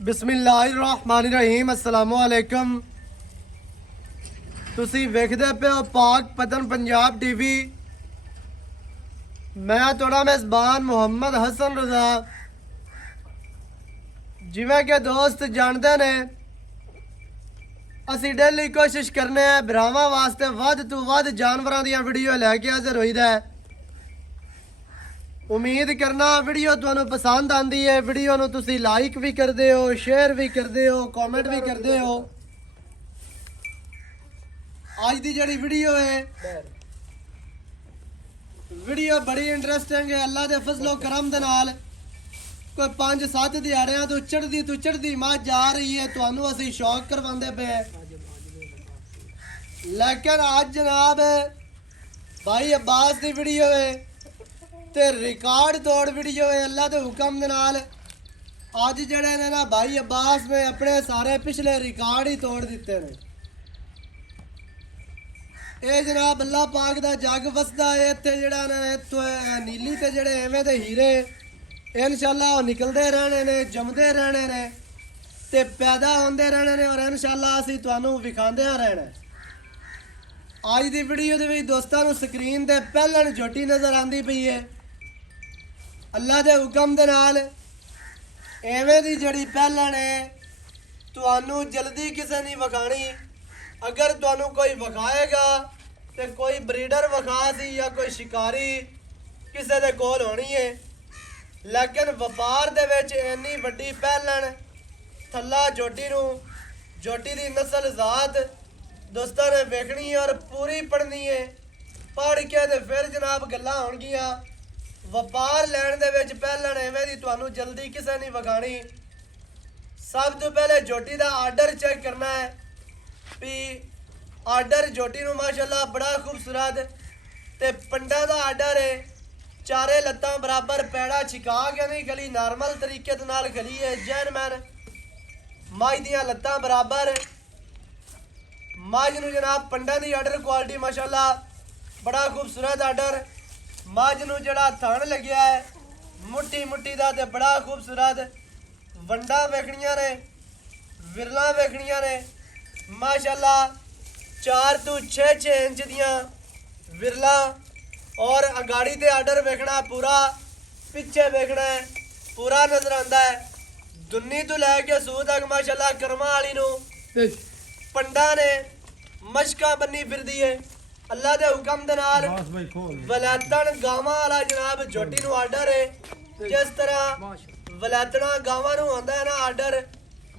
बिस्मिल्लाहिर्रहमानिर्रहीम अस्सलामुअलैकुम। तुसी वेखदे पे हो पाक पतन पंजाब टीवी। मैं थोड़ा मेज़बान मोहम्मद हसन रजा। जिवें के दोस्त जानते ने असी डेली कोशिश करने हैं भरावां वास्ते वध तो वध जानवरां दियां वीडियो लैके हाजिर होईदा है। उम्मीद करना वीडियो तुहानू पसंद आंदी है। वीडियो नू तुसी लाइक भी करदे हो, शेयर भी करदे हो, कमेंट भी करदे हो। आज दी जड़ी वीडियो है वीडियो बड़ी इंटरेस्टिंग है। अल्लाह दे फजलो करम दे नाल कोई 5-7 दिहाड़ियां तो चढ़दी मां जा रही है। तुहानू असी शौक करवांदे पे लेकिन आज जनाब भाई अब्बास दी वीडियो है ते रिकॉर्ड तोड़ वीडियो है। अल्लाह के हुक्म दे नाल अज जड़े ने ना भाई अब्बास ने अपने सारे पिछले रिकॉर्ड ही तोड़ दिते ने। ये जनाब अल्लाह पाक दा जग वसदा है। इत्थे जड़ा ना नीली ते जड़े एवें दे हीरे इंशाअल्लाह निकलते रहने ने, जमदे रहने ने ते पैदा होंदे रहने ने और इंशाअल्लाह असी तुहानू विखांदे रहना। आज दी वीडियो दे विच दोस्तां नू स्क्रीन ते पहलन झोटी नज़र आंदी पई है। अल्लाह के हुक्म दे नाल एवें दी जड़ी पहलन है तुहानू जल्दी किसे नहीं विखानी। अगर तुहानू कोई विखाएगा तो कोई ब्रीडर विखा सी या कोई शिकारी किसे दे कोल होनी है। लेकिन व्यापार दे विच इन्नी वड्डी पहलन थल्ला झोटी दी नस्ल जात दोस्तां ने वेखनी है और पूरी पढ़नी है। पढ़ के ते फिर जनाब गल्लां होणगियां। व्यापार लैण दे विच पहलन एवें दी तुहानू जल्दी किसे नहीं विखानी। सब तो पहले झोटी दा आर्डर चेक करना है भी आर्डर झोटी नू माशाअल्लाह बड़ा खूबसूरत ते पंडा दा आर्डर है। चारे लत्तां बराबर पैड़ा छिका के नहीं खली, नॉर्मल तरीके दे नाल खली है। जैनमैन मझ दियां लत्तां बराबर मझ नू जनाब पंडा दी आर्डर क्वालिटी माशाअल्लाह बड़ा खूबसूरत आर्डर। मझ नू जड़ा थण लग्या है मुट्ठी दा ते बड़ा खूबसूरत। वंडा वेखणियां ने, विरला वेखणियां ने माशाअल्लाह 4 तो 6 इंच दियां विरला। और अगाड़ी ते आर्डर वेखना पूरा, पिछे वेखना है पूरा नजर आंदा है। दुन्नी तो लैके सूह तक माशाअल्लाह कर्मा वाली नू पंडा ने मशका बन्नी फिरदी है। अल्लाह दे हुक्म दे नाल वलैतन गावां वाला जनाब झोटी नू आर्डर है। जिस तरह वलैतना गावां नू आंदा है ना आर्डर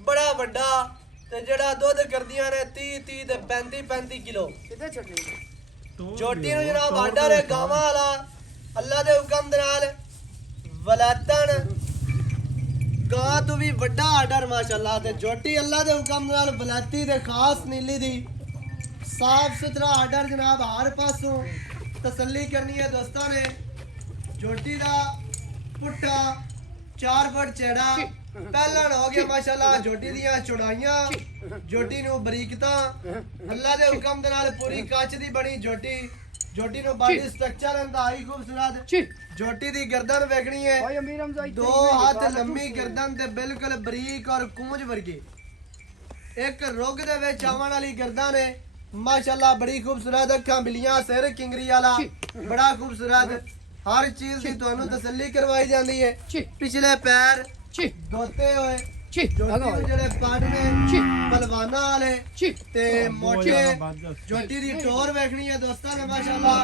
बड़ा वड्डा ते जेड़ा दुध करदियां ने 30 ते 35 किलो झोटी नू जनाब आर्डर है गावां वाला। अल्लाह दे हुक्म दे नाल वलैतन गां तो भी वड्डा आर्डर माशाअल्लाह ते झोटी अल्लाह दे हुक्म दे नाल वलैती ते खास नीली दी साफ सुथरा आर्डर जनाब हर पासों तसल्ली करनी है दोस्तों ने। झोटी दा पुट्ठा 4 फुट चौड़ा पहलन हो गया माशाअल्लाह। झोटी दियां चौड़ाइयां झोटी नू बरीकता अल्लाह दे हुक्म दे नाल पूरी कच दी बनी झोटी नू बॉडी स्ट्रक्चर इंतहाई खूबसूरत। झोटी दी गर्दन वेखनी है 2 हाथ लंबी गर्दन ते बिल्कुल बरीक और कूंज वर्गी। एक रुग दे विच आवन वाली गर्दन है माशाअल्लाह बड़ी खूबसूरत। अखां बिलियां, सिर किंगरी वाला बड़ा खूबसूरत। हर चीज की तुहानू तसल्ली करवाई जाती है। पिछले पैर धोते हुए जेड़े पड़ ने पलवाना वाले ते मोटे। झोटी दी टोर वेखनी है दोस्तों ने माशाअल्लाह।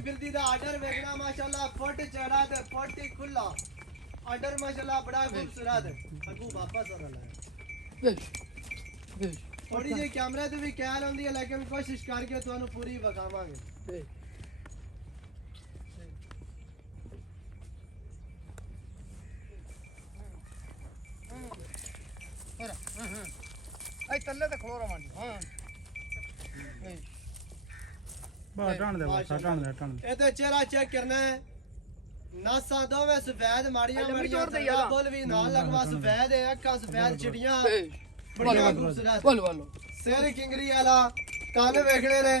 फिरदी दा आर्डर वेखना माशाअल्लाह फुट चौड़ा ते फुट ही खुला आर्डर माशाअल्लाह बड़ा खूबसूरत। अगू वापस आना थोड़ी जी कैमरे तो भी कैल होंदी है लेकिन कोशिश करके तुहानू पूरी विखावांगे। आई तल्ले ते खलो रवांडी हां बस टन दे एते चेहरा चेक करना है। नासा दोवे सफेद माड़ियां बोल भी ना लगवा सफेद है। अखां सफेद चिड़ियां बड़ियां खूबसूरत। सिर किंगरी वाला कान वेखने ने।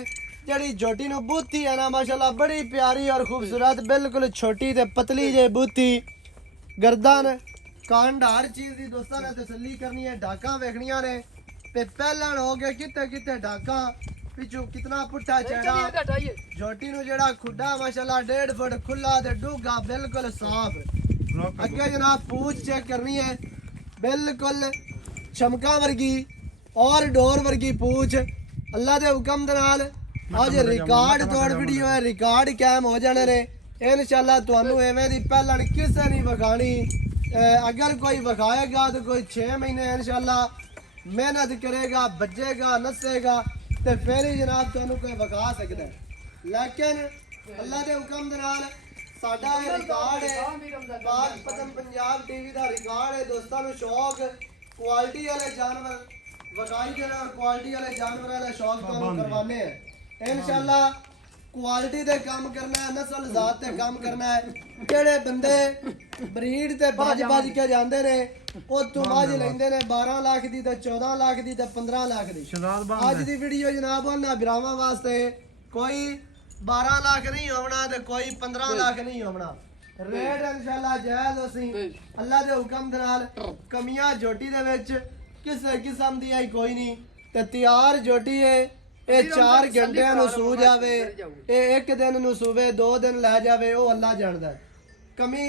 जड़ी झोटी नू बूथी है ना माशाअल्लाह बड़ी प्यारी और खूबसूरत बिल्कुल छोटी ते पतली जे बूथी ਗਰਦਨ ਕੰਡ ਹਰ ਚੀਜ਼ ਦੀ ਦੋਸਤਾਂ ਨੇ ਤਸੱਲੀ ਕਰਨੀ ਹੈ। ਡਾਕਾਂ ਵੇਖਣੀਆਂ ਨੇ ਤੇ ਪਹਿਲਾਂ ਹੋ ਗਏ ਕਿਤੇ ਕਿਤੇ ਡਾਕਾਂ ਪਿੱਛੋਂ ਕਿਤਨਾ ਪੁੱਠਾ ਚੜਾ ਝੋਟੀ ਨੂੰ ਜਿਹੜਾ ਖੁੱਡਾ ਮਾਸ਼ਾਅੱਲਾ 1.5 ਫੁੱਟ ਖੁੱਲਾ ਤੇ ਡੂੰਘਾ ਬਿਲਕੁਲ ਸਾਫ। ਅੱਗੇ ਜਨਾਬ ਪੂਛ ਚੈੱਕ ਕਰਨੀ ਹੈ, ਬਿਲਕੁਲ ਚਮਕਾਂ ਵਰਗੀ ਔਰ ਡੋਰ ਵਰਗੀ ਪੂਛ। ਅੱਲਾ ਦੇ ਹੁਕਮ ਦੇ ਨਾਲ ਅੱਜ ਰਿਕਾਰਡ ਤੋੜ ਵੀਡੀਓ ਹੈ, ਰਿਕਾਰਡ ਕਾਇਮ ਹੋ ਜਾਣੇ ਨੇ ਇਨਸ਼ਾਅੱਲਾ। ਤੁਹਾਨੂੰ ਐਵੇਂ ਦੀ ਪਹਿਲਾਂ ਕਿਸੇ ਨਹੀਂ ਵਿਖਾਣੀ। अगर कोई विखाएगा तो कोई 6 महीने इंशाल्लाह मेहनत करेगा, बजेगा, नसेगा तो फिर ही जनाब तुहानू कोई विखा सकता है। लेकिन अल्लाह के हुक्म दे नाल साडा ये रिकॉर्ड है, पाक पतन पंजाब टीवी का रिकॉर्ड है। दोस्तों को शौक क्वालिटी वाले जानवर विखाई देना और क्वालिटी वाले जानवर वाला शौक तुहानू करवाने हैं इंशाल्लाह। क्वालिटी दे काम करना है, नस्ल जात ते काम करना है। जेड़े बंदे ब्रीड ते भज भज के जांदे ने ओ तू मज लेंदे ने 12 लाख दी ते 14 लाख दी ते 15 लाख दी। आज दी वीडियो जनाब उन्हां बिरावां वास्ते कोई 12 लाख नहीं होना ते कोई 15 लाख नहीं होना। रेट इंशाल्लाह जायज होसी अल्लाह दे हुक्म दे नाल। कमियां झोटी दे विच किसे किस्म दी आई कोई नहीं ते तैयार झोटी है। ਇਹ 4 ਘੰਟਿਆਂ ਨੂੰ ਸੂ ਜਾਵੇ, ਇਹ ਇੱਕ ਦਿਨ ਨੂੰ ਸੂਵੇ, 2 ਦਿਨ ਲੈ ਜਾਵੇ, ਉਹ ਅੱਲਾ ਜਾਣਦਾ। ਕਮੀ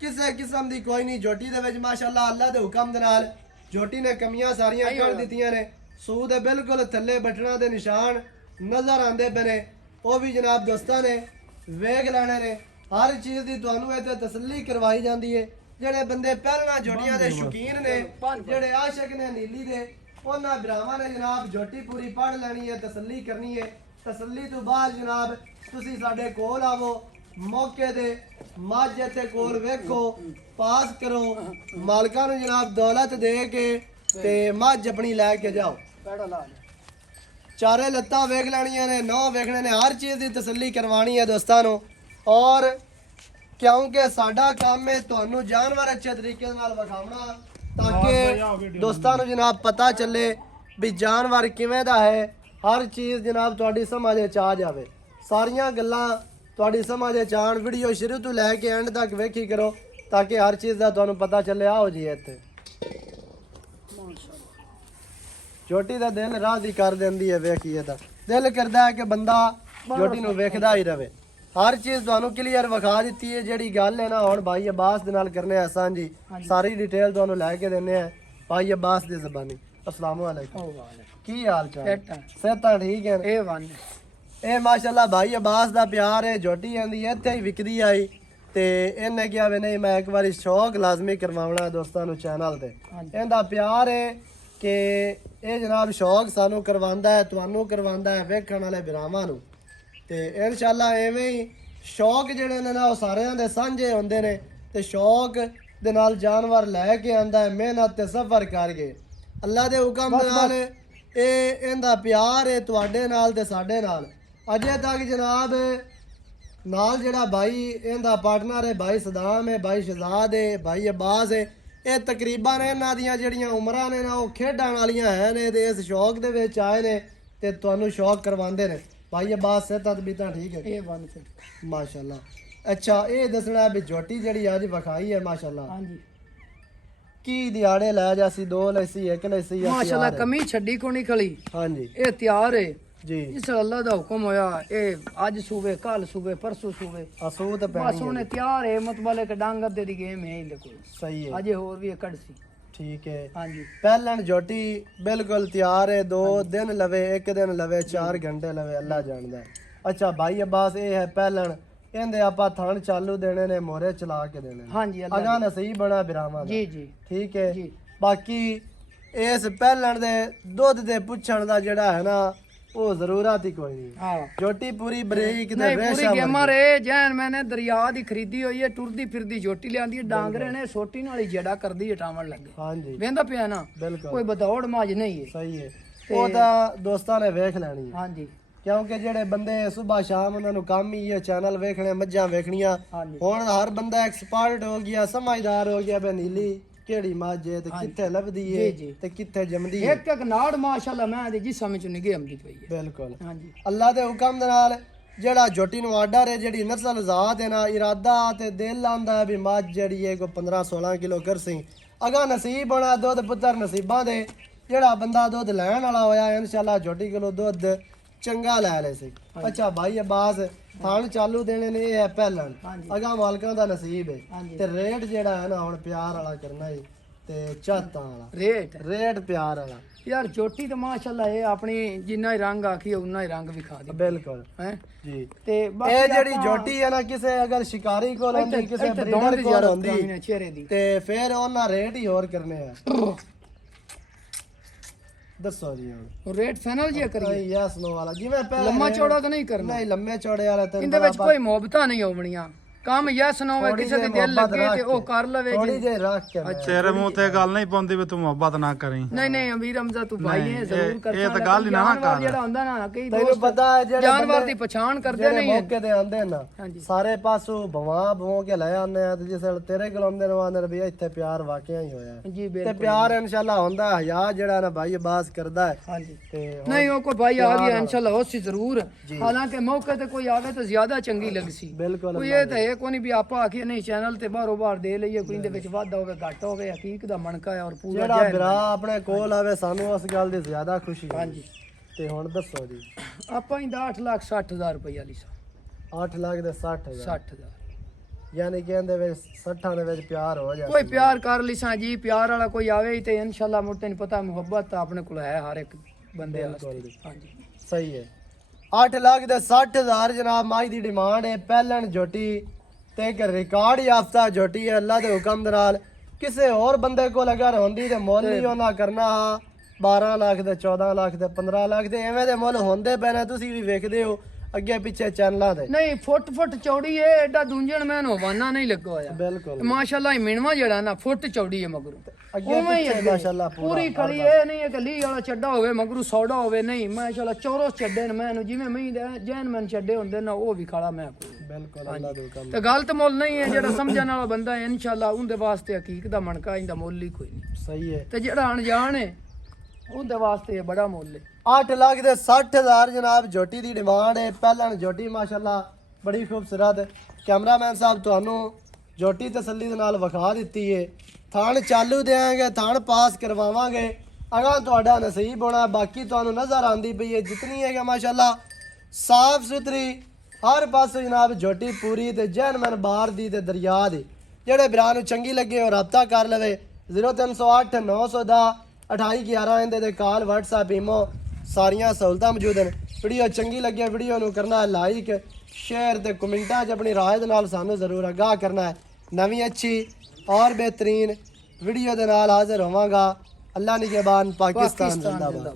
ਕਿਸੇ ਕਿਸਮ ਦੀ ਕੋਈ ਨਹੀਂ ਝੋਟੀ ਦੇ ਵਿੱਚ ਮਾਸ਼ਾਅੱਲਾ। ਅੱਲਾ ਦੇ ਹੁਕਮ ਦੇ ਨਾਲ ਝੋਟੀ ਨੇ ਕਮੀਆਂ ਸਾਰੀਆਂ ਕੱਢ ਦਿੱਤੀਆਂ ਨੇ। ਸੂ ਦੇ ਬਿਲਕੁਲ ਥੱਲੇ ਬਟਨਾਂ ਦੇ ਨਿਸ਼ਾਨ ਨਜ਼ਰ ਆਉਂਦੇ ਪਏ ਨੇ, ਉਹ ਵੀ ਜਨਾਬ ਦੋਸਤਾਂ ਨੇ ਵੇਖ ਲੈਣੇ ਨੇ। ਹਰ ਚੀਜ਼ ਦੀ ਤੁਹਾਨੂੰ ਇੱਥੇ ਤਸੱਲੀ ਕਰਵਾਈ ਜਾਂਦੀ ਹੈ। ਜਿਹੜੇ ਬੰਦੇ ਪਹਿਲਾਂ ਝੋਟੀਆਂ ਦੇ ਸ਼ੌਕੀਨ ਨੇ, ਜਿਹੜੇ ਆਸ਼ਿਕ ਨੇ ਨੀਲੀ ਦੇ, ਉਹਨਾਂ ਭਰਾਵਾਂ ਨੇ ਜਨਾਬ ਝੋਟੀ ਪੂਰੀ ਪੜ ਲੈਣੀ ਹੈ, ਤਸੱਲੀ ਕਰਨੀ ਹੈ। ਤਸੱਲੀ ਤੋਂ ਬਾਅਦ ਜਨਾਬ ਤੁਸੀਂ ਸਾਡੇ ਕੋਲ ਆਵੋ, ਮੌਕੇ ਦੇ ਮੱਝ ਤੇ ਕੋਲ ਵੇਖੋ, ਪਾਸ ਕਰੋ, ਮਾਲਕਾਂ ਨੂੰ ਜਨਾਬ ਦੌਲਤ ਦੇ ਕੇ ਤੇ ਮੱਝ ਆਪਣੀ ਲੈ ਕੇ ਜਾਓ। ਚਾਰੇ ਲੱਤਾਂ ਵੇਖ ਲੈਣੀਆਂ ਨੇ, ਨੌ ਵੇਖਣੇ ਨੇ, ਹਰ ਚੀਜ਼ ਦੀ ਤਸੱਲੀ ਕਰਵਾਣੀ ਹੈ ਦੋਸਤਾਂ ਨੂੰ। ਔਰ ਕਿਉਂਕਿ ਸਾਡਾ ਕੰਮ ਹੈ ਤੁਹਾਨੂੰ ਜਾਨਵਰ ਅੱਛੇ ਤਰੀਕੇ ਨਾਲ ਵਿਖਾਉਣਾ, ताकि दोस्तों जनाब पता चले भी जानवर किवें दा है। हर चीज़ जनाब तुहाडी समझ आ जाए, सारियां गल्लां तुहाडी समझ आन। वीडियो शुरू तो लैके एंड तक वेखी करो ताकि हर चीज़ का तुहानू पता चले। आओ जी इत्थे झोटी दा दिल राज़ी कर देंदी है। वेखिए दा दिल करदा है कि बंदा झोटी नू वेखदा ही रहे। हर चीज़ तुहानू क्लीयर विखा दी है। जी गल है ना हुण भाई अब्बास दे नाल करने आसान जी सारी डिटेल तुहानू लैके देने हैं भाई अब्बास दी ज़बानी। अस्सलाम वालेकुम, की हाल चाल? सेहतां ठीक है? ए माशाअल्लाह भाई अब्बास दा प्यार है। झोटी आंदी इत्थे ही विकदी आई ते इन्हें क्या वे नहीं, मैं एक बार शौक लाजमी करवाना दोस्तों नू चैनल ते। इहदा प्यार है कि ये जनाब शौक सानू करवांदा है, तुहानू करवांदा है, वेखण वाले भरावां नू। ਤੇ ਇਨਸ਼ਾਅੱਲਾ ਐਵੇਂ ਹੀ ਸ਼ੌਕ ਜਿਹੜੇ ਨੇ ਨਾ ਉਹ ਸਾਰਿਆਂ ਦੇ ਸਾਂਝੇ ਹੁੰਦੇ ਨੇ ਤੇ ਸ਼ੌਕ ਦੇ ਨਾਲ ਜਾਨਵਰ ਲੈ ਕੇ ਆਂਦਾ ਹੈ, ਮਿਹਨਤ ਤੇ ਸਫ਼ਰ ਕਰਕੇ ਅੱਲਾ ਦੇ ਹੁਕਮ ਦੇ ਨਾਲ। ਇਹ ਇਹਦਾ ਪਿਆਰ ਹੈ ਤੁਹਾਡੇ ਨਾਲ ਤੇ ਸਾਡੇ ਨਾਲ। ਅਜੇ ਤੱਕ ਜਨਾਬ ਨਾਲ ਜਿਹੜਾ ਭਾਈ ਇਹਦਾ ਪਾਰਟਨਰ ਹੈ ਭਾਈ ਸਦਾਮ ਹੈ, ਭਾਈ ਸ਼ਹਜ਼ਾਦ ਹੈ, ਭਾਈ ਅब्बास ਹੈ, ਇਹ ਤਕਰੀਬਨ ਇਹਨਾਂ ਦੀਆਂ ਜਿਹੜੀਆਂ ਉਮਰਾਂ ਨੇ ਨਾ ਉਹ ਖੇਡਾਂ ਵਾਲੀਆਂ ਹੈ ਨੇ ਤੇ ਇਸ ਸ਼ੌਕ ਦੇ ਵਿੱਚ ਆਏ ਨੇ ਤੇ ਤੁਹਾਨੂੰ ਸ਼ੌਕ ਕਰਵਾਉਂਦੇ ਨੇ। भाई अब्बास से तदबीता ठीक है? ये बन से माशाल्लाह। अच्छा ये दसना भी झोटी जड़ी अज विखाई है माशाल्लाह। हां जी की दिहाड़े लै जासी, 2 लैसी, 1 लैसी माशाल्लाह, कमी छड्डी कोनी खली। हां जी ये तैयार है जी, इस अल्लाह दा हुक्म होया। ए आज सूबे, कल सूबे, परसों सूबे असूत पैनी बस हुने तैयार है। मतलब के डांगर दे दी गेम है इंदे कोल सही है। अजे होर भी कड़सी ठीक है। हाँ जी पहलन झोटी बिल्कुल तैयार है। 2 दिन लवे, 1 दिन लवे, 4 घंटे लवे, अल्लाह जानदा है। अच्छा भाई अब्बास ये है पहलन कहंदे आपां थान चालू देने ने, मोहरे चला के देने। हाँ जी अगा नसीब बना बिरावां जी जी ठीक है जी। बाकी इस पहलन दे दुध दे पुछण दा जेड़ा है ना वो जरूरत ही कोई नहीं। हां झोटी पूरी बरीक ते रेशा गेमर है। जैन मैंने दरिया दी खरीदी हुई है, टुरदी फिरदी झोटी लियांदी है। डांगरे ने सोटी नाल ही जड़ा करदी हटावन लगे। हां जी वेंदा पिया ना कोई बदौड़ माज नहीं है सही है। ਉਹ ਤਾਂ ਦੋਸਤਾਂ ਨੇ ਵੇਖ ਲੈਣੀ ਹੈ। ਹਾਂਜੀ ਕਿਉਂਕਿ ਜਿਹੜੇ ਬੰਦੇ ਸਵੇਰ ਸ਼ਾਮ ਉਹਨਾਂ ਨੂੰ ਕੰਮ ਹੀ ਇਹ ਚੈਨਲ ਵੇਖਣੇ, ਮੱਝਾਂ ਵੇਖਣੀਆਂ। ਹੁਣ ਹਰ ਬੰਦਾ ਐਕਸਪਰਟ ਹੋ ਗਿਆ, ਸਮਝਦਾਰ ਹੋ ਗਿਆ। ਬਨੀਲੀ ਕਿਹੜੀ ਮੱਝ ਹੈ ਤੇ ਕਿੱਥੇ ਲੱਭਦੀ ਹੈ ਤੇ ਕਿੱਥੇ ਜੰਮਦੀ ਹੈ। ਇੱਕ ਇੱਕ ਨਾੜ ਮਾਸ਼ਾਅੱਲਾ ਮੈਂ ਦੇ ਜਿਸਮ ਵਿੱਚ ਨਿਗੇ ਆਉਂਦੀ ਪਈ ਹੈ ਬਿਲਕੁਲ। ਹਾਂਜੀ ਅੱਲਾ ਦੇ ਹੁਕਮ ਦੇ ਨਾਲ ਜਿਹੜਾ ਝੋਟੀ ਨੂੰ ਆਰਡਰ ਹੈ ਜਿਹੜੀ ਨਸਲ ਜ਼ਾਤ ਹੈ ਨਾ ਇਰਾਦਾ ਤੇ ਦਿਲ ਆਂਦਾ ਵੀ ਮੱਝ ਜਿਹੜੀ ਹੈ ਕੋ 15-16 ਕਿਲੋ ਕਰਸੀ ਅਗਾ ਨਸੀਬ ਹੋਣਾ ਦੁੱਧ ਪੁੱਤਰ ਨਸੀਬਾਂ ਦੇ ਜਿਹੜਾ ਬੰਦਾ ਦੁੱਧ ਲੈਣ ਵਾਲਾ ਹੋਇਆ ਇਨਸ਼ਾਅੱਲਾ ਝੋਟੀ ਕਿਲੋ ਦੁੱਧ ਚੰਗਾ ਲੈ ਲੈ ਸੀ ਅੱਛਾ ਭਾਈ ਅਬਾਸ ਥਾਣ ਚਾਲੂ ਦੇਣੇ ਨੇ ਇਹ ਹੈ ਪਹਿਲਣ ਅਗਾ ਮਾਲਕਾਂ ਦਾ ਨਸੀਬ ਹੈ ਤੇ ਰੇਟ ਜਿਹੜਾ ਹੈ ਨਾ ਹੁਣ ਪਿਆਰ ਵਾਲਾ ਕਰਨਾ ਹੈ ਤੇ ਚਾਹਤਾਂ ਵਾਲਾ ਰੇਟ ਪਿਆਰ ਵਾਲਾ यार चोटी तो माशाल्लाह है अपनी जिन्ना ही रंग आखी उन्ना ही रंग विखा दे बिल्कुल हैं जी ते ਇਹ ਜਿਹੜੀ ਝੋਟੀ ਹੈ ਨਾ ਕਿਸੇ ਅਗਰ ਸ਼ਿਕਾਰੀ ਕੋਲ ਹੁੰਦੀ ਕਿਸੇ ਬਰੀਡਰ ਕੋਲ ਹੁੰਦੀ ਚਿਹਰੇ ਦੀ ਤੇ ਫਿਰ ਉਹਨਾਂ ਰੇਟ ਹੀ ਹੋਰ ਕਰਨੇ ਆ ਦੱਸੋ ਜੀ ਹੁਣ रेट फाइनल जी करिए ਯਸ ਨੋ ਵਾਲਾ ਜਿਵੇਂ ਪਹਿਲਾਂ लम्मा चौड़ा तो नहीं करना ਨਹੀਂ ਲੰਮੇ ਚੌੜੇ ਵਾਲਾ ਤੇ इनदे विच कोई मोहब्बतां नहीं होवणियां ਕੰਮ ਯਸ ਨਾ ਹੋਵੇ ਕਿਸੇ ਦੇ ਦਿਲ ਲੱਗੇ ਤੇ ਉਹ ਕਰ ਲਵੇ ਥੋੜੀ ਜੇ ਰੱਖ ਕੇ ਤੇਰੇ ਮੂੰਹ ਤੇ ਗੱਲ ਨਹੀਂ ਪਾਉਂਦੀ ਵੀ ਤੂੰ ਮੁਹੱਬਤ ਨਾ ਕਰੀ ਨਹੀਂ ਨਹੀਂ ਅਮੀਰ ਹਮਜ਼ਾ ਤੂੰ ਭਾਈ ਹੈ ਜ਼ਰੂਰ ਕਰ ਇਹ ਤਾਂ ਗੱਲ ਹੀ ਨਾ ਕਰ ਜਿਹੜਾ ਹੁੰਦਾ ਨਾ ਕਈ ਤੈਨੂੰ ਪਤਾ ਹੈ ਜਿਹੜੇ ਜਾਨਵਰ ਦੀ ਪਛਾਣ ਕਰਦੇ ਨਹੀਂ ਮੌਕੇ ਤੇ ਆਉਂਦੇ ਨਾ ਸਾਰੇ ਪਾਸੋਂ ਭਵਾਂ ਕੇ ਲੈ ਆਉਂਦੇ ਆ ਤੇ ਜਿਸ ਵੇਲੇ ਤੇਰੇ ਕੋਲ ਆਉਂਦੇ ਨੇ ਆਂਦੇ ਨੇ ਵੀ ਇੱਥੇ ਪਿਆਰ ਵਾਕਿਆ ਹੀ ਹੋਇਆ ਜੀ ਤੇ ਪਿਆਰ ਇਨਸ਼ਾਅੱਲਾ ਹੁੰਦਾ ਹਯਾ ਜਿਹੜਾ ਨਾ ਭਾਈ ਅਬਾਸ ਕਰਦਾ ਹੈ ਹਾਂਜੀ ਤੇ ਨਹੀਂ ਉਹ ਕੋਈ ਭਾਈ ਆ ਗਿਆ ਇਨਸ਼ਾਅੱਲਾ ਹੋਸੀ ਜ਼ਰੂਰ ਹਾਲਾਂਕਿ ਮੌਕੇ ਤੇ ਕੋਈ ਆਵੇ ਤਾਂ ਜ਼ਿਆਦਾ ਚੰਗੀ ਲੱਗਸੀ ਬਿਲਕੁਲ ਕੋਈ ਇਹ ਤਾਂ ਇਹ ਕੋਈ ਨਹੀਂ ਵੀ ਆਪਾਂ ਨਹੀਂ ਚੈਨਲ ਤੇ ਬਾਹਰੋਂ ਬਾਹਰ ਦੇ ਲਈਏ ਕੋਈ ਇਹਦੇ ਵਿੱਚ ਵਾਧਾ ਹੋਵੇ ਘੱਟ ਹੋਵੇ ਹਕੀਕ ਦਾ ਮਣਕਾ ਹੈ ਔਰ ਪੂਰਾ ਜਿਹੜਾ ਭਰਾ ਆਪਣੇ ਕੋਲ ਆਵੇ ਸਾਨੂੰ ਉਸ ਗੱਲ ਦੀ ਜ਼ਿਆਦਾ ਖੁਸ਼ੀ ਹੈ ਹਾਂਜੀ ਤੇ ਹੁਣ ਦੱਸੋ ਜੀ ਆਪਾਂ ਇਹਦਾ 8,60,000 ਰੁਪਏ ਵਾਲੀ 8 ਲੱਖ ਦੇ 60,000 60,000 ਯਾਨੀ ਕਿ ਇਹਦੇ ਵਿੱਚ 60 ਦੇ ਵਿੱਚ ਪਿਆਰ ਹੋ ਜਾਏ ਕੋਈ ਪਿਆਰ ਕਰ ਲਿਸਾਂ ਜੀ ਪਿਆਰ ਵਾਲਾ ਕੋਈ ਆਵੇ ਹੀ ਤੇ ਇਨਸ਼ਾਅੱਲਾ ਮੁੱਤੇ ਨਹੀਂ ਪਤਾ ਮੁਹੱਬਤ ਤਾਂ ਆਪਣੇ ਕੋਲ ਹੈ ਹਰ ਇੱਕ ਬੰਦੇ ਵਾਸਤੇ ਹਾਂਜੀ ਸਹੀ ਹੈ 8 ਲੱਖ ਦੇ 60,000 ਜਨਾਬ ਮਾਈ ਦੀ ਡਿਮਾਂਡ ਹੈ ਪਹਿਲਣ ਝੋਟੀ ਤੇ ਇੱਕ ਰਿਕਾਰਡ ਯਾਫਤਾ ਝੋਟੀ ਹੈ ਅੱਲਾ ਦੇ ਹੁਕਮ ਦੇ ਨਾਲ ਕਿਸੇ ਹੋਰ ਬੰਦੇ ਕੋਲ ਅਗਰ ਹੁੰਦੀ ਤੇ ਮੁੱਲ ਹੀ ਉਹਨਾਂ ਕਰਨਾ 12 ਲੱਖ ਦੇ 14 ਲੱਖ ਦੇ 15 ਲੱਖ ਦੇ ਐਵੇਂ ਦੇ ਮੁੱਲ ਹੁੰਦੇ ਪਏ ਨੇ ਤੁਸੀਂ ਵੀ ਵੇਖਦੇ ਹੋ ਅੱਗੇ ਪਿੱਛੇ ਚੈਨਲਾਂ ਤੇ ਨਹੀਂ ਫੁੱਟ ਚੌੜੀ ਏ ਐਡਾ ਦੂੰਜਣ ਮੈਨੂੰ ਹਵਾਨਾ ਨਹੀਂ ਲੱਗਾ ਹੋਇਆ ਬਿਲਕੁਲ ਮਾਸ਼ਾਅੱਲਾ ਇਹ ਮਿਣਵਾ ਜਿਹੜਾ ਨਾ ਫੁੱਟ ਚੌੜੀ ਏ ਮਗਰੂ ਅੱਗੇ ਪਿੱਛੇ ਮਾਸ਼ਾਅੱਲਾ ਪੂਰੀ ਖੜੀ ਏ ਨਹੀਂ ਇਹ ਕੱਲੀ ਵਾਲਾ ਚੱਡਾ ਹੋਵੇ ਮਗਰੂ ਸੌੜਾ ਹੋਵੇ ਨਹੀਂ ਮਾਸ਼ਾਅੱਲਾ ਚੌਰਸ ਚੱਡੇ ਨੇ ਮੈਨੂੰ ਜਿਵੇਂ ਮੈਂ ਜੈਨ ਮਨ ਚੱਡੇ ਹੁੰਦੇ ਨਾ ਉਹ ਵੀ ਖਾਲਾ ਮੈਂ ਬਿਲਕੁਲ ਅੱਲਾ ਦੇ ਹੁਕਮ ਤੇ ਗਲਤ ਮੁੱਲ ਨਹੀਂ ਹੈ ਜਿਹੜਾ ਸਮਝਣ ਵਾਲਾ ਬੰਦਾ ਹੈ ਇਨਸ਼ਾਅੱਲਾ ਉਹਦੇ ਵਾਸਤੇ ਹਕੀਕ ਦਾ ਮਣਕਾ ਇਹਦਾ ਮੁੱਲ ਹੀ ਕੋਈ ਨਹੀਂ ਸਹੀ ਹੈ ਤੇ ਜਿਹੜਾ ਅਣਜਾਣ ਹੈ ਉਹਦੇ ਵਾਸਤੇ ਬੜਾ ਮੁੱਲ ਹੈ 8 ਲੱਖ ਦੇ 60,000 ਜਨਾਬ ਝੋਟੀ ਦੀ ਡਿਮਾਂਡ ਹੈ ਪਹਿਲਣ ਝੋਟੀ ਮਾਸ਼ਾਅੱਲਾ ਬੜੀ ਖੂਬਸੂਰਤ ਕੈਮਰਾਮੈਨ ਸਾਹਿਬ ਤੁਹਾਨੂੰ ਝੋਟੀ ਤਸੱਲੀ ਦੇ ਨਾਲ ਵਿਖਾ ਦਿੱਤੀ ਹੈ ਥਾਣ ਚਾਲੂ ਦੇਾਂਗੇ ਥਾਣ ਪਾਸ ਕਰਵਾਵਾਂਗੇ ਅਗਾ ਤੁਹਾਡਾ ਨਸੀਬ ਹੋਣਾ ਬਾਕੀ ਤੁਹਾਨੂੰ ਨਜ਼ਰ ਆਂਦੀ ਪਈ ਹੈ ਜਿਤਨੀ ਹੈਗਾ ਮਾਸ਼ਾਅੱਲਾ ਸਾਫ ਸੁਥਰੀ ਹਰ ਪਾਸੇ ਜਨਾਬ ਝੋਟੀ ਪੂਰੀ ਤੇ ਜੈਨਮਨ ਬਾਹਰ ਦੀ ਤੇ ਦਰਿਆ ਦੀ ਜਿਹੜੇ ਵੀਰਾਂ ਨੂੰ ਚੰਗੀ ਲੱਗੇ ਉਹ ਰਾਬਤਾ ਕਰ ਲਵੇ 0308 910 2811 ਇਹਦੇ ਦੇ ਕਾਲ WhatsApp ਈਮੋ ਸਾਰੀਆਂ ਸਹੂਲਤਾਂ ਮੌਜੂਦ ਹਨ ਵੀਡੀਓ ਚੰਗੀ ਲੱਗੇ ਵੀਡੀਓ ਨੂੰ ਕਰਨਾ ਹੈ ਲਾਈਕ ਸ਼ੇਅਰ ਤੇ ਕਮੈਂਟਾਂ 'ਚ ਆਪਣੀ ਰਾਏ ਦੇ ਨਾਲ ਸਾਨੂੰ ਜ਼ਰੂਰ ਆਗਾਹ ਕਰਨਾ ਹੈ ਨਵੀਂ ਅੱਛੀ ਔਰ ਬਿਹਤਰੀਨ ਵੀਡੀਓ ਦੇ ਨਾਲ ਹਾਜ਼ਰ ਹੋਵਾਂਗਾ ਅੱਲਾ ਨਿਗਹਿਬਾਨ ਪਾਕਿਸਤਾਨ ਜ਼ਿੰਦਾਬਾਦ